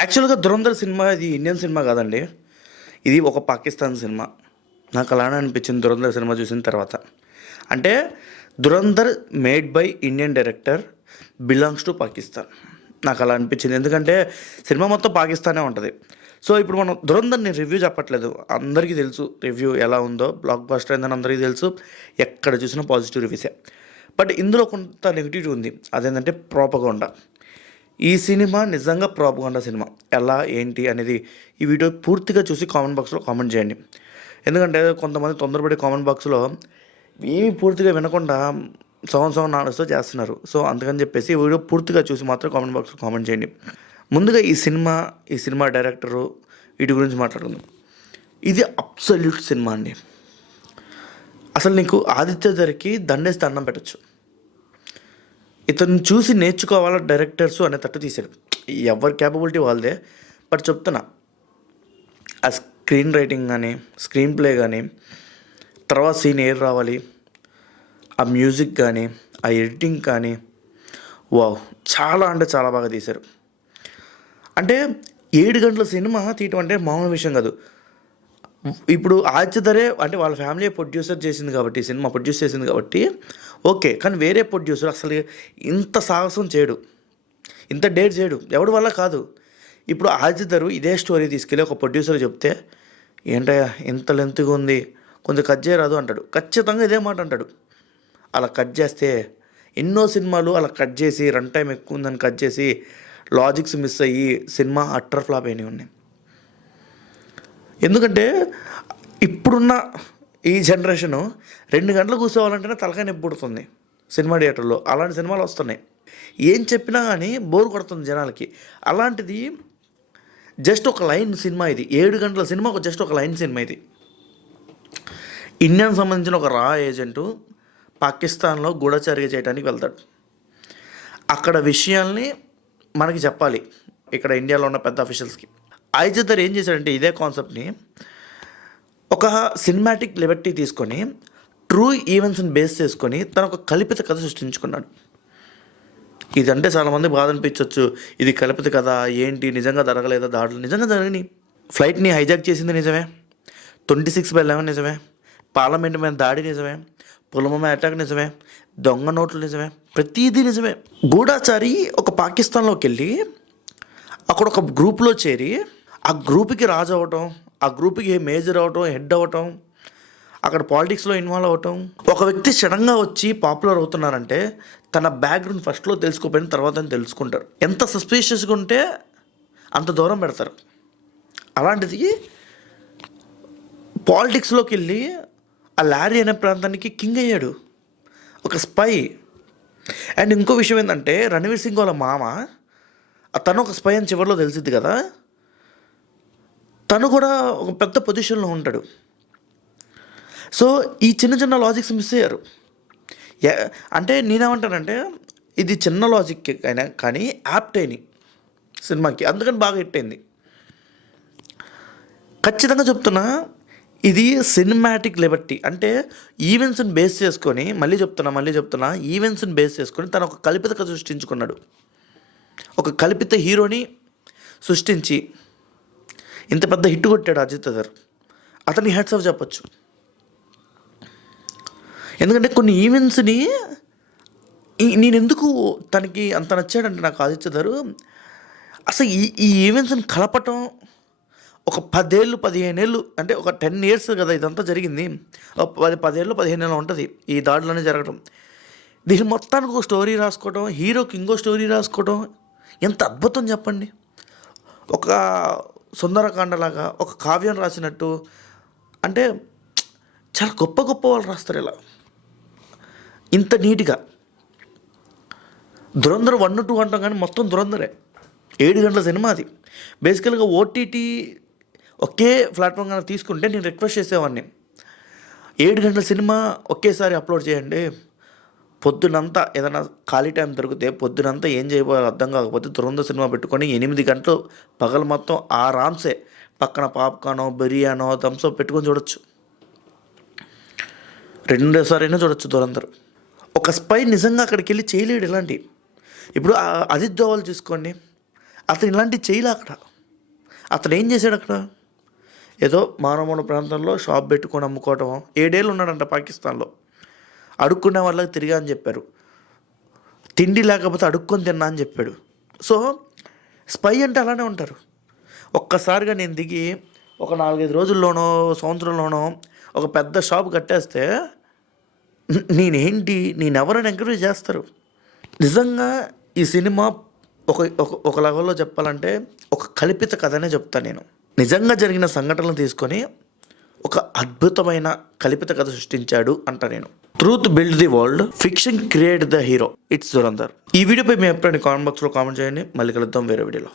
యాక్చువల్‌గా 'ధురంధర్' సినిమా ఇది Indian cinema కాదండి. ఇది ఒక పాకిస్తాన్ సినిమా. నాకు అలానే అనిపించింది 'ధురంధర్' సినిమా చూసిన తర్వాత. అంటే 'Dhurandhar' made by Indian director, belongs to Pakistan. నాకు అలా అనిపించింది. ఎందుకంటే సినిమా మొత్తం పాకిస్తానే ఉంటది. సో, ఇప్పుడు మనం 'ధురంధర్‌ని' రివ్యూ చెప్పట్లేదు. అందరికీ తెలుసు రివ్యూ ఎలా ఉందో. బ్లాక్ బస్టర్ అయిందని అందరికీ తెలుసు. ఎక్కడ చూసినా పాజిటివ్ రివ్యూసే. బట్ ఇందులో కొంత నెగటివిటీ ఉంది. అదేంటంటే ప్రాపగాండా. ఈ సినిమా నిజంగా ప్రాపగాండా సినిమా. ఎలా, ఏంటి అనేది ఈ వీడియో పూర్తిగా చూసి కామెంట్ బాక్స్‌లో కామెంట్ చేయండి. ఎందుకంటే కొంతమంది తొందరపడి కామెంట్ బాక్స్‌లో ఏమి పూర్తిగా వినకుండా సగం సగం నానేస్తూ చేస్తున్నారు. సో, అందుకని చెప్పేసి ఈ వీడియో పూర్తిగా చూసి మాత్రం కామెంట్ బాక్స్‌లో కామెంట్ చేయండి. ముందుగా ఈ సినిమా డైరెక్టరు వీటి గురించి మాట్లాడుకుందాం. ఇది అబ్సల్యూట్ సినిమా అండి. అసలు నీకు 'ఆదిత్యధర్'కి దండేసి దండం పెట్టొచ్చు. ఇతన్ని చూసి నేర్చుకోవాలా డైరెక్టర్స్ అనేటట్టు తీశాడు. ఎవరి క్యాపబిలిటీ వాళ్ళదే. బట్ చెప్తున్నా, ఆ స్క్రీన్ రైటింగ్ కానీ, స్క్రీన్ ప్లే కానీ, తర్వాత సీన్ ఏది రావాలి, ఆ మ్యూజిక్ కానీ, ఆ ఎడిటింగ్ కానీ, వావ్! చాలా అంటే చాలా బాగా తీశారు. అంటే 7 గంటల సినిమా తీయటం అంటే మామూలు విషయం కాదు. ఇప్పుడు 'ఆదిత్యధరే' అంటే వాళ్ళ ఫ్యామిలీయే ప్రొడ్యూసర్ చేసింది కాబట్టి, సినిమా ప్రొడ్యూస్ చేసింది కాబట్టి ఓకే. కానీ వేరే ప్రొడ్యూసర్ అసలు ఇంత సాహసం చేయడు, ఇంత డేర్ చేయడు. ఎవడి వల్ల కాదు. ఇప్పుడు 'ఆదిత్యధర్' ఇదే స్టోరీ తీసుకెళ్ళి ఒక ప్రొడ్యూసర్ చెప్తే, ఏంటయ్యా ఇంత లెంత్‌గా ఉంది, కొంచెం కట్ చేయరాదు అంటాడు. ఖచ్చితంగా ఇదే మాట అంటాడు. అలా కట్ చేస్తే ఎన్నో సినిమాలు అలా కట్ చేసి రన్ టైం ఎక్కువ ఉందని కట్ చేసి లాజిక్స్ మిస్ అయ్యి సినిమా అట్టర్ ఫ్లాప్ అయినవి ఉన్నాయి. ఎందుకంటే ఇప్పుడున్న ఈ జనరేషను 2 గంటలు కూర్చోవాలంటేనే తలకాయ నొప్పి పుడుతుంది సినిమా థియేటర్లో. అలాంటి సినిమాలు వస్తున్నాయి. ఏం చెప్పినా కానీ బోర్ కొడుతుంది జనాలకి. అలాంటిది జస్ట్ ఒక లైన్ సినిమా ఇది. 7 గంటల సినిమా జస్ట్ ఒక లైన్ సినిమా ఇది. ఇండియాకి సంబంధించిన ఒక రా ఏజెంటు పాకిస్తాన్లో గూఢచర్య చేయడానికి వెళ్తాడు. అక్కడ విషయాల్ని మనకి చెప్పాలి, ఇక్కడ ఇండియాలో ఉన్న పెద్ద అఫీషియల్స్కి. 'ఆదిత్యధర్' ఏం చేశాడంటే ఇదే కాన్సెప్ట్ని ఒక సినిమాటిక్ లిబర్టీ తీసుకొని ట్రూ ఈవెంట్స్ని బేస్ చేసుకొని తను ఒక కల్పిత కథ సృష్టించుకున్నాడు. ఇదంటే చాలామంది బాధ అనిపించవచ్చు. ఇది కల్పిత కథ ఏంటి, నిజంగా జరగలేదా దాడులు? నిజంగా జరిగినాయి. ఫ్లైట్ని హైజాక్ చేసింది నిజమే, 26/11 నిజమే, పార్లమెంట్ మీద దాడి నిజమే, పుల్వామా అటాక్ నిజమే, దొంగ నోట్లు నిజమే, ప్రతిదీ నిజమే. గూఢాచారి ఒక పాకిస్తాన్లోకి వెళ్ళి అక్కడ ఒక గ్రూప్లో చేరి ఆ గ్రూప్కి రాజు అవ్వటం, ఆ గ్రూప్కి మేజర్ అవ్వటం, హెడ్ అవ్వటం, అక్కడ పాలిటిక్స్లో ఇన్వాల్వ్ అవ్వటం. ఒక వ్యక్తి సడన్గా వచ్చి పాపులర్ అవుతున్నారంటే తన బ్యాక్గ్రౌండ్ ఫస్ట్లో తెలుసుకోపోయిన తర్వాత తెలుసుకుంటారు. ఎంత సస్పీషియస్గా ఉంటే అంత దూరం పెడతారు. అలాంటిది పాలిటిక్స్లోకి వెళ్ళి ఆ లారీ అనే ప్రాంతానికి కింగ్ అయ్యాడు, ఒక స్పై. అండ్ ఇంకో విషయం ఏంటంటే రణవీర్ సింగ్ వాళ్ళ మామ, తను ఒక స్పై అని చివరిలో తెలిసిద్ది కదా, తను కూడా ఒక పెద్ద పొజిషన్లో ఉంటాడు. సో ఈ చిన్న చిన్న లాజిక్స్ మిస్ అయ్యారు. అంటే నేనేమంటానంటే ఇది చిన్న లాజిక్ అయినా కానీ యాప్ట్ అయినాయి సినిమాకి, అందుకని బాగా హిట్ అయింది. ఖచ్చితంగా చెప్తున్నా, ఇది సినిమాటిక్ లిబర్టీ. అంటే ఈవెంట్స్ని బేస్ చేసుకొని మళ్ళీ చెప్తున్నా ఈవెంట్స్ని బేస్ చేసుకొని తను ఒక కల్పిత కథ సృష్టించుకున్నాడు. ఒక కల్పిత హీరోని సృష్టించి ఇంత పెద్ద హిట్ కొట్టాడు 'ఆదిత్యధర్'. అతని హ్యాట్స్ ఆఫ్ చెప్పచ్చు. ఎందుకంటే కొన్ని ఈవెంట్స్ని నేను ఎందుకు తనకి అంత నచ్చాడంటే నాకు 'ఆదిత్యధర్' అసలు ఈ ఈవెంట్స్ని కలపటం ఒక 10 ఏళ్ళు 15 ఏళ్ళు అంటే ఒక 10 ఇయర్స్ కదా ఇదంతా జరిగింది. 10 ఏళ్ళు 15 ఏళ్ళు ఉంటుంది ఈ దాడులన్నీ జరగడం. దీని మొత్తానికి ఒక స్టోరీ రాసుకోవడం, హీరోకి ఇంకో స్టోరీ రాసుకోవడం ఎంత అద్భుతం చెప్పండి. ఒక సుందరకాండలాగా ఒక కావ్యం రాసినట్టు. అంటే చాలా గొప్ప గొప్ప వాళ్ళు రాస్తారు ఇలా ఇంత నీట్గా. 'ధురంధర్ 1, 2 అంటాం కానీ మొత్తం 'ధురంధరే'. 7 గంటల సినిమా అది. బేసికల్గా ఓటీటీ ఒకే ప్లాట్ఫామ్ కనుక తీసుకుంటే నేను రిక్వెస్ట్ చేసేవాడిని, 7 గంటల సినిమా ఒకేసారి అప్లోడ్ చేయండి. పొద్దునంతా ఏదైనా ఖాళీ టైం దొరికితే పొద్దునంతా ఏం చేయబోయాలో అర్థం కాకపోతే 'ధురంధర్' సినిమా పెట్టుకొని 8 గంటలు పగలు మొత్తం ఆరామ్సే పక్కన పాప్కార్నో, బిర్యానో, థమ్స్అప్ పెట్టుకొని చూడొచ్చు. 2 సారైనా చూడొచ్చు 'ధురంధర్'. ఒక స్పై నిజంగా అక్కడికి వెళ్ళి చేయలేడు ఇలాంటివి. ఇప్పుడు 'అజిత్ దోవల్' చూసుకోండి, అతను ఇలాంటివి చేయలే అక్కడ. అతను ఏం చేశాడు అక్కడ? ఏదో మారుమూల ప్రాంతంలో షాప్ పెట్టుకొని అమ్ముకోవటం. 7 ఏళ్ళు ఉన్నాడంట పాకిస్తాన్‌లో. అడుక్కునే వాళ్ళకి తిరిగా అని చెప్పారు. తిండి లేకపోతే అడుక్కొని తిన్నా అని చెప్పాడు. సో, స్పై అంటే అలానే ఉంటారు. ఒక్కసారిగా నేను దిగి ఒక 4, 5 రోజుల్లోనో, సంవత్సరంలోనో ఒక పెద్ద షాప్ కట్టేస్తే నేనెవరని ఎంకరేజ్ చేస్తారు. నిజంగా ఈ సినిమా ఒక లెవెల్‌లో చెప్పాలంటే ఒక కల్పిత కథనే చెప్తాను నేను. నిజంగా జరిగిన సంఘటనలు తీసుకొని ఒక అద్భుతమైన కల్పిత కథ సృష్టించాడు అంట నేను. Truth build the world, fiction create the hero. It's Dhurandhar. ఈ వీడియోపై మీ అభిప్రాయాన్ని కామెంట్ బాక్స్‌లో కామెంట్ చేయండి. మళ్ళీ కలుద్దాం వేరే వీడియోలో.